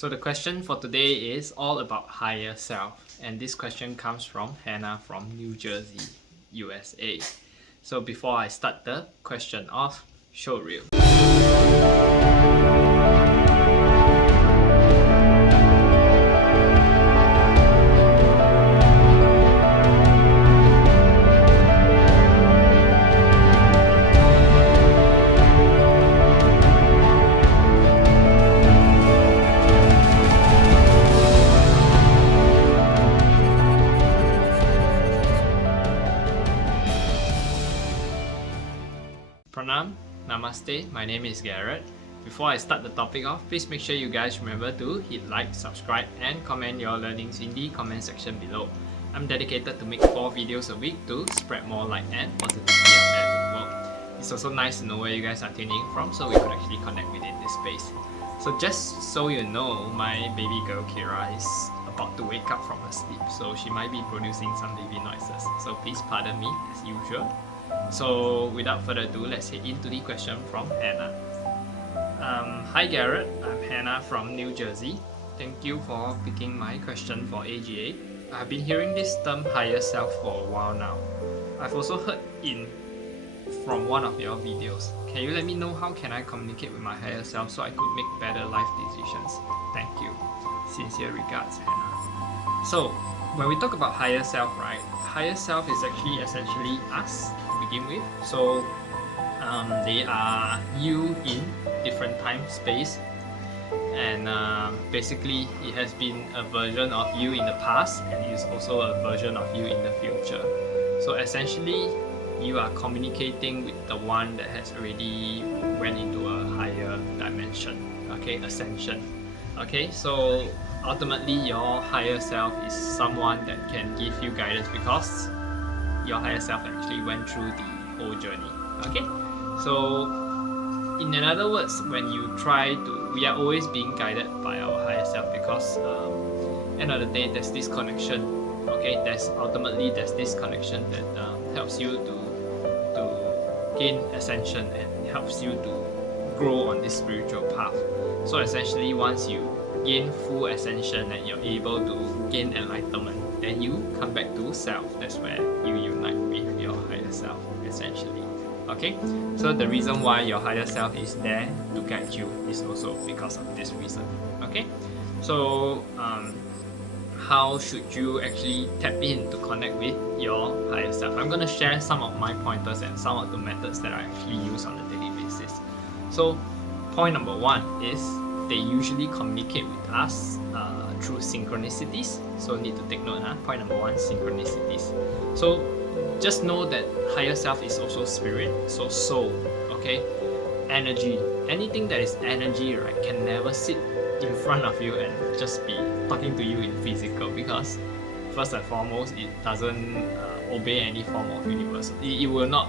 So the question for today is all about higher self, and this question comes from Hannah from New Jersey, USA. So before I start the question off, show reel. Pranam, Namaste, my name is Garret. Before I start the topic off, please make sure you guys remember to hit like, subscribe and comment your learnings in the comment section below. I'm dedicated to make 4 videos a week to spread more light and positivity out there to the world. It's also nice to know where you guys are tuning from so we could actually connect within this space. So just so you know, my baby girl Kira is about to wake up from her sleep, so she might be producing some baby noises. So please pardon me as usual. So without further ado, let's head into the question from Hannah. Hi Garret, I'm Hannah from New Jersey. Thank you for picking my question for AGA. I've been hearing this term higher self for a while now. I've also heard from one of your videos. Can you let me know how can I communicate with my higher self so I could make better life decisions? Thank you. Sincere regards, Hannah. So when we talk about higher self, right? Higher self is actually essentially us to begin with. So they are you in different time, space, and basically it has been a version of you in the past and it is also a version of you in the future. So essentially you are communicating with the one that has already went into a higher dimension, okay, ascension. Okay, so ultimately your higher self is someone that can give you guidance because your higher self actually went through the whole journey. Okay, so in other words, when you try to, we are always being guided by our higher self because end of the day there's this connection. Okay, there's this connection that helps you to gain ascension and helps you to grow on this spiritual path. So essentially once you gain full ascension and you're able to gain enlightenment, then you come back to self. That's where you unite with your higher self essentially. Okay, so the reason why your higher self is there to guide you is also because of this reason. Okay, so how should you actually tap in to connect with your higher self? I'm going to share some of my pointers and some of the methods that I actually use on a daily basis. So point number 1 is they usually communicate with us through synchronicities. So need to take note, point number 1, synchronicities. So just know that higher self is also spirit, so soul, okay? Energy. Anything that is energy, right, can never sit in front of you and just be talking to you in physical because first and foremost, it doesn't obey any form of universal. It will not,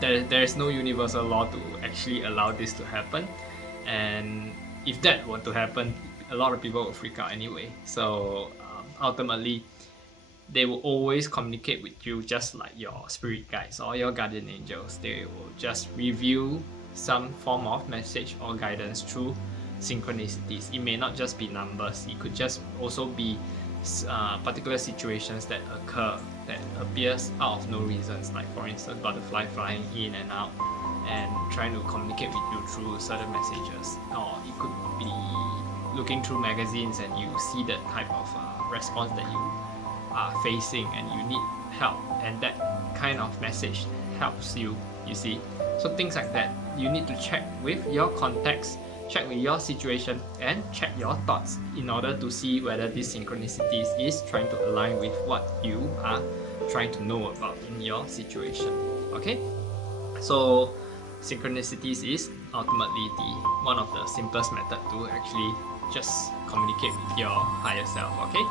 there is no universal law to actually allow this to happen. And if that were to happen, a lot of people will freak out anyway. So ultimately, they will always communicate with you just like your spirit guides or your guardian angels. They will just reveal some form of message or guidance through synchronicities. It may not just be numbers. It could just also be particular situations that occur that appears out of no reasons. Like for instance, butterfly flying in and out and trying to communicate with you through certain messages. Or it could be looking through magazines and you see that type of response that you are facing and you need help, and that kind of message helps you, you see. So things like that, you need to check with your context, check with your situation and check your thoughts in order to see whether this synchronicities is trying to align with what you are trying to know about in your situation. Okay, so synchronicities is ultimately one of the simplest method to actually just communicate with your higher self. Okay,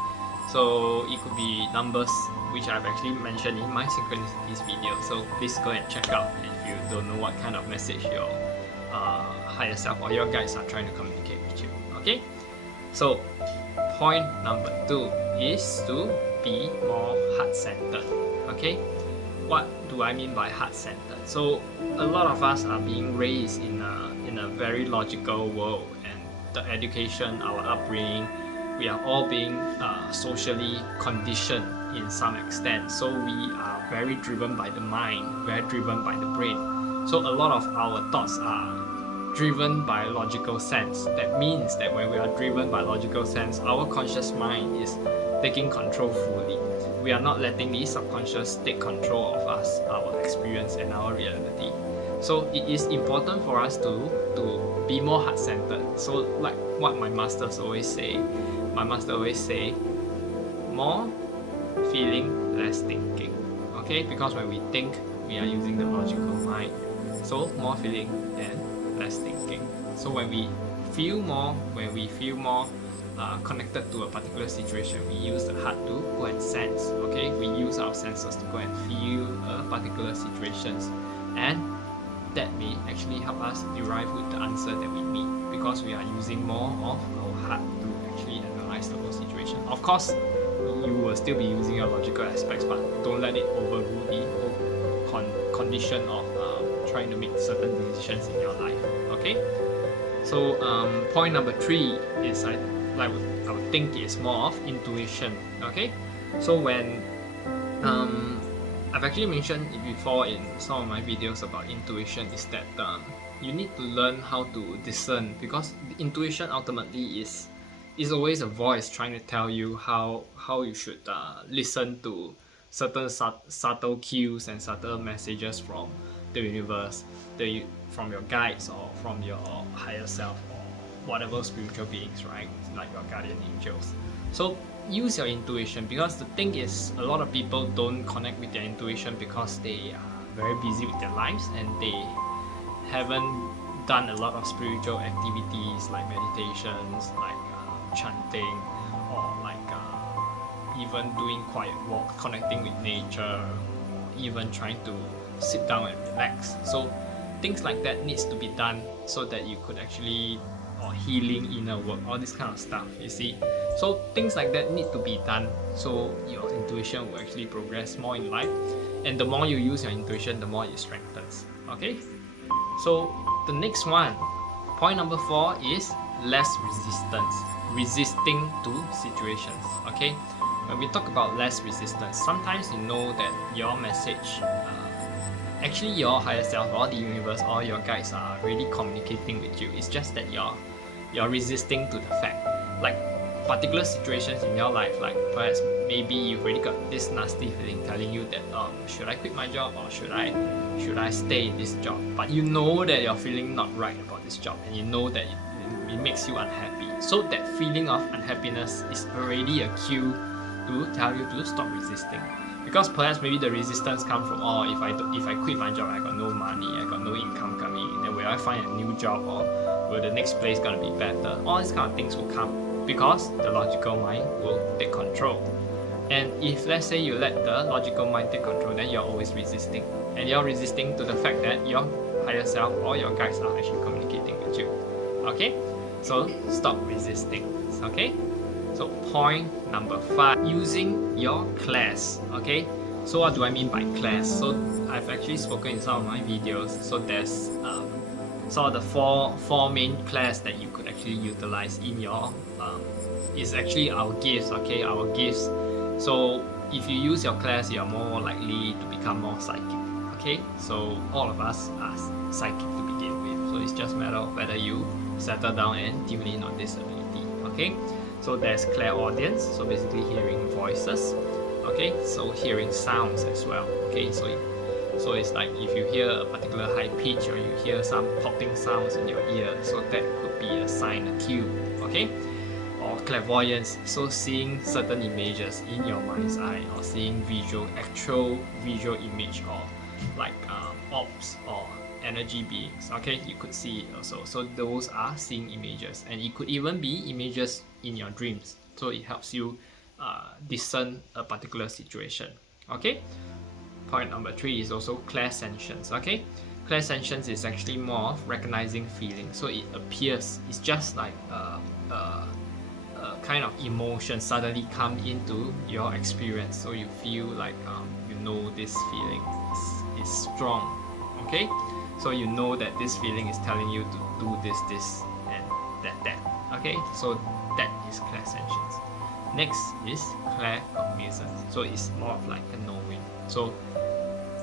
so it could be numbers, which I've actually mentioned in my synchronicities video, so please go and check out if you don't know what kind of message your higher self or your guides are trying to communicate with you. Okay, so point number 2 is to be more heart-centered. Okay, what do I mean by heart-centered? So a lot of us are being raised in a very logical world, and the education, our upbringing, we are all being socially conditioned in some extent. So we are very driven by the mind, very driven by the brain. So a lot of our thoughts are driven by logical sense. That means that when we are driven by logical sense, our conscious mind is taking control fully. We are not letting the subconscious take control of us, our experience and our reality. So it is important for us to be more heart-centered. So like what my masters always say, more feeling, less thinking. Okay, because when we think, we are using the logical mind. So more feeling and less thinking. So when we feel more, connected to a particular situation, we use the heart to go and sense. Okay, we use our senses to go and feel a particular situations, and that may actually help us derive with the answer that we need, because we are using more of our heart to actually analyze the whole situation. Of course, you will still be using your logical aspects, but don't let it overrule the whole condition of trying to make certain decisions in your life. Okay, so point number 3 is I would think it's more of intuition. Okay, so when I've actually mentioned it before in some of my videos about intuition, is that you need to learn how to discern, because intuition ultimately is always a voice trying to tell you how you should listen to certain subtle cues and subtle messages from the universe, from your guides or from your higher self or whatever spiritual beings, right? Like your guardian angels. So use your intuition, because the thing is, a lot of people don't connect with their intuition because they are very busy with their lives and they haven't done a lot of spiritual activities like meditations, like chanting, or like even doing quiet walk, connecting with nature, or even trying to sit down and relax. So things like that needs to be done so that you could actually, or healing inner work, all this kind of stuff, you see. So things like that need to be done, so your intuition will actually progress more in life, and the more you use your intuition, the more it strengthens. Okay, so the next one, point number 4, is less resistance, resisting to situations. Okay, when we talk about less resistance, sometimes you know that your message, actually your higher self or the universe or your guides are really communicating with you. It's just that you're resisting to the fact, like particular situations in your life, like perhaps maybe you've already got this nasty feeling telling you that should I quit my job, or should I stay in this job, but you know that you're feeling not right about this job, and you know that it makes you unhappy. So that feeling of unhappiness is already a cue to tell you to stop resisting. Because perhaps maybe the resistance comes from, if I quit my job, I got no money, I got no income coming in, then will I find a new job, or will the next place gonna be better? All these kind of things will come because the logical mind will take control. And if let's say you let the logical mind take control, then you're always resisting, and you're resisting to the fact that your higher self or your guides are actually communicating with you. Okay, so stop resisting. Okay. So point number 5, using your class. Okay, so what do I mean by class? So I've actually spoken in some of my videos. So there's sort of the four main class that you could actually utilize in your is actually our gifts. Okay, our gifts. So if you use your class, you're more likely to become more psychic. Okay, so all of us are psychic to begin with. So it's just a matter of whether you settle down and tune in on this ability. Okay. So there's clairaudience, so basically hearing voices. Okay, so hearing sounds as well. Okay, so it's like if you hear a particular high pitch, or you hear some popping sounds in your ear, so that could be a sign, a cue. Okay, or clairvoyance, so seeing certain images in your mind's eye, or seeing actual visual image, or like orbs or energy beings. Okay, you could see it also. So those are seeing images, and it could even be images in your dreams. So it helps you discern a particular situation. Okay. Point number 3 is also clairsentience. Okay, clairsentience is actually more of recognizing feelings. So it appears, it's just like a kind of emotion suddenly come into your experience. So you feel like you know this feeling is strong. Okay. So you know that this feeling is telling you to do this, and that. Okay, so that is clairsentience. Next is claircognizance. So it's more of like a knowing. So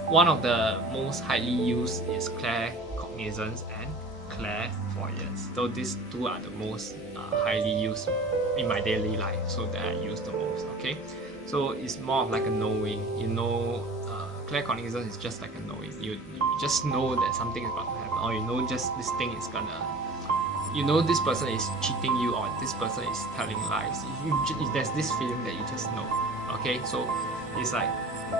one of the most highly used is claircognizance and clairvoyance. So these two are the most highly used in my daily life, so that I use the most. Okay, so it's more of like a knowing. You know, claircognizance is just like a knowing. You just know that something is about to happen, or you know just this thing is gonna. You know this person is cheating you, or this person is telling lies. There's this feeling that you just know. Okay, so it's like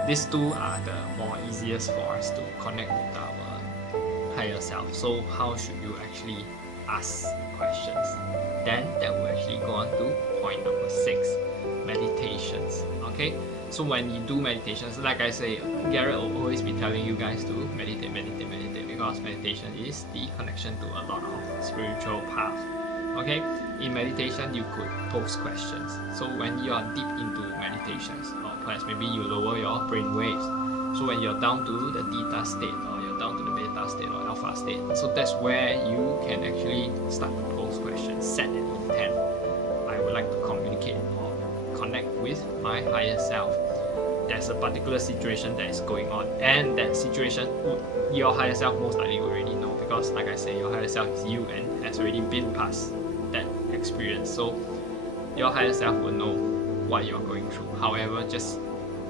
these two are the more easiest for us to connect with our higher self. So how should you actually ask questions? Then that will actually go on to point number 6, meditations. Okay, so when you do meditations, like I say, Garret will always be telling you guys to meditate, because meditation is the connection to a lot of spiritual path. Okay, in meditation you could pose questions. So when you are deep into meditations, or perhaps maybe you lower your brain waves, so when you're down to the theta state, or you're down to the beta state or alpha state, so that's where you can actually start to pose questions, set an intent. I would like to communicate or connect with my higher self. There's a particular situation that is going on, and that situation your higher self most likely already know, because like I say, your higher self is you and has already been past that experience. So your higher self will know what you're going through. However, just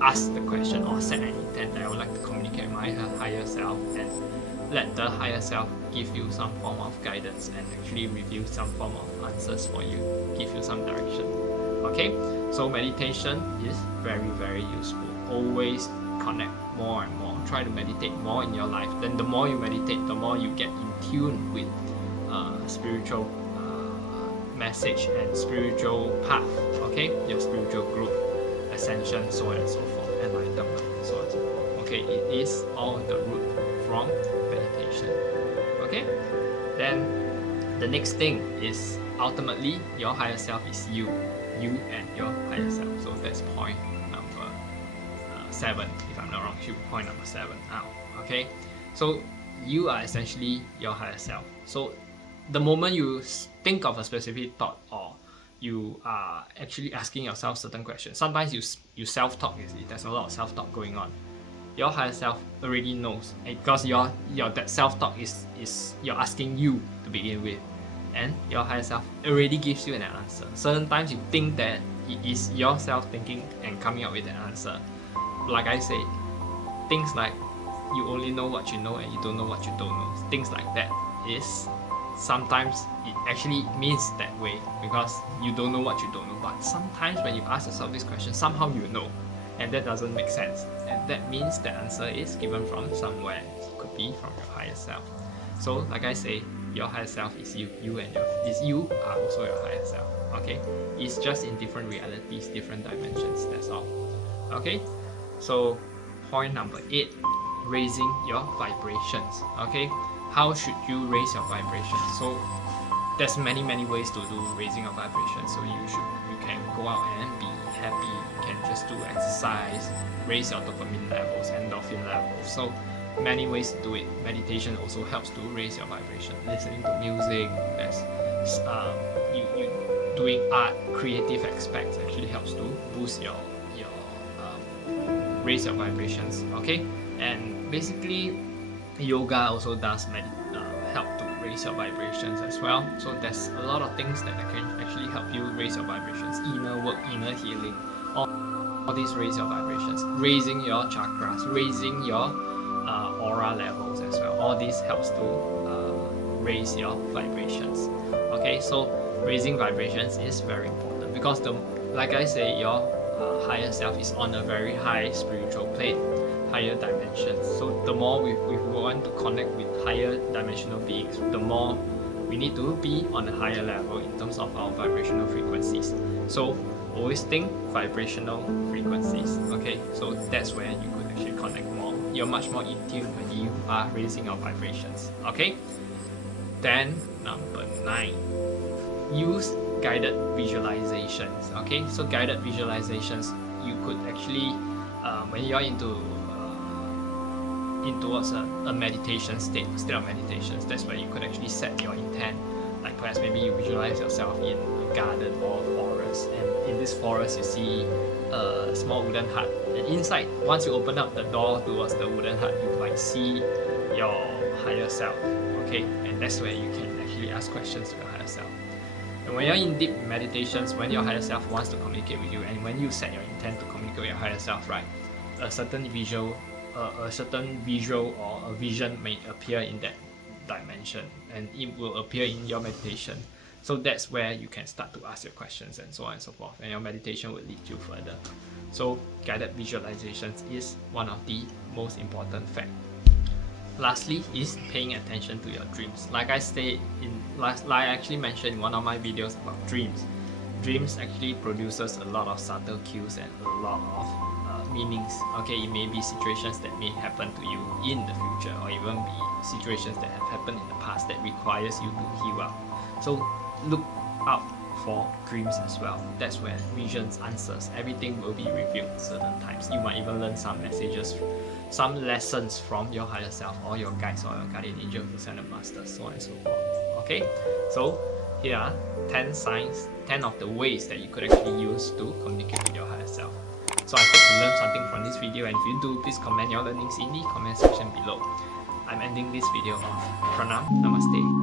ask the question or set an intent that I would like to communicate with my higher self, and let the higher self give you some form of guidance and actually reveal some form of answers for you, give you some direction. Okay, so meditation is very, very useful. Always connect more and more. Try to meditate more in your life. Then the more you meditate, the more you get in tune with spiritual message and spiritual path. Okay, your spiritual growth, ascension, so on and so forth, enlightenment, so on and so forth. Okay, it is all the root from meditation. Okay, then the next thing is ultimately your higher self is you and your higher self. So that's point number 7, if I'm not wrong. Should be point number 7 now. Okay, so you are essentially your higher self. So the moment you think of a specific thought, or you are actually asking yourself certain questions, sometimes you self-talk. You see, there's a lot of self-talk going on. Your higher self already knows, because your that self-talk is you're asking you to begin with, and your higher self already gives you an answer. Certain times you think that it is yourself thinking and coming up with an answer. Like I say, things like you only know what you know and you don't know what you don't know. Things like that is sometimes it actually means that way, because you don't know what you don't know. But sometimes when you ask yourself this question, somehow you know, and that doesn't make sense. And that means the answer is given from somewhere. It could be from your higher self. So like I say, your higher self is you and you are also your higher self. Okay, it's just in different realities, different dimensions, that's all. Okay, so point number 8, raising your vibrations. Okay, how should you raise your vibrations? So there's many ways to do raising your vibrations. So you can go out and be happy, you can just do exercise, raise your dopamine levels, endorphin levels. So many ways to do it. Meditation also helps to raise your vibration. Listening to music, there's you doing art, creative aspects actually helps to boost your raise your vibrations. Okay, and basically yoga also does help to raise your vibrations as well. So there's a lot of things that can actually help you raise your vibrations. Inner work, inner healing, all these raise your vibrations, raising your chakras, raising your aura levels as well. All this helps to raise your vibrations. Okay, so raising vibrations is very important, because like I say, your higher self is on a very high spiritual plane, higher dimensions. So the more we want to connect with higher dimensional beings, the more we need to be on a higher level in terms of our vibrational frequencies. So always think vibrational frequencies. Okay, so that's where you could actually connect more. You're much more in tune when you are raising your vibrations. Okay, then number 9, use guided visualizations. Okay, so guided visualizations, you could actually when you're in towards a meditation state of meditations, that's where you could actually set your intent Like perhaps maybe you visualize yourself in a garden or a forest, and in this forest you see a small wooden hut, and inside, once you open up the door towards the wooden hut, you might see your higher self. Okay, and that's where you can actually ask questions to your higher self. And when you're in deep meditations, when your higher self wants to communicate with you, and when you set your intent to communicate with your higher self, right, a certain visual or a vision may appear in that dimension, and it will appear in your meditation. So that's where you can start to ask your questions and so on and so forth, and your meditation will lead you further. So guided visualizations is one of the most important facts. Lastly is paying attention to your dreams. Like I actually mentioned in one of my videos about dreams. Dreams actually produces a lot of subtle cues and a lot of meanings. Okay, it may be situations that may happen to you in the future, or even be situations that have happened in the past that requires you to heal up. So look out for dreams as well. That's where visions, answers, everything will be revealed certain times. You might even learn some messages, some lessons from your higher self or your guides or your guardian angel, ascended masters, so on and so forth. Okay, so here are 10 signs, 10 of the ways that you could actually use to communicate with your higher self. So I hope you learned something from this video, and if you do, please comment your learnings in the comment section below. I'm ending this video off. Pranam, Namaste.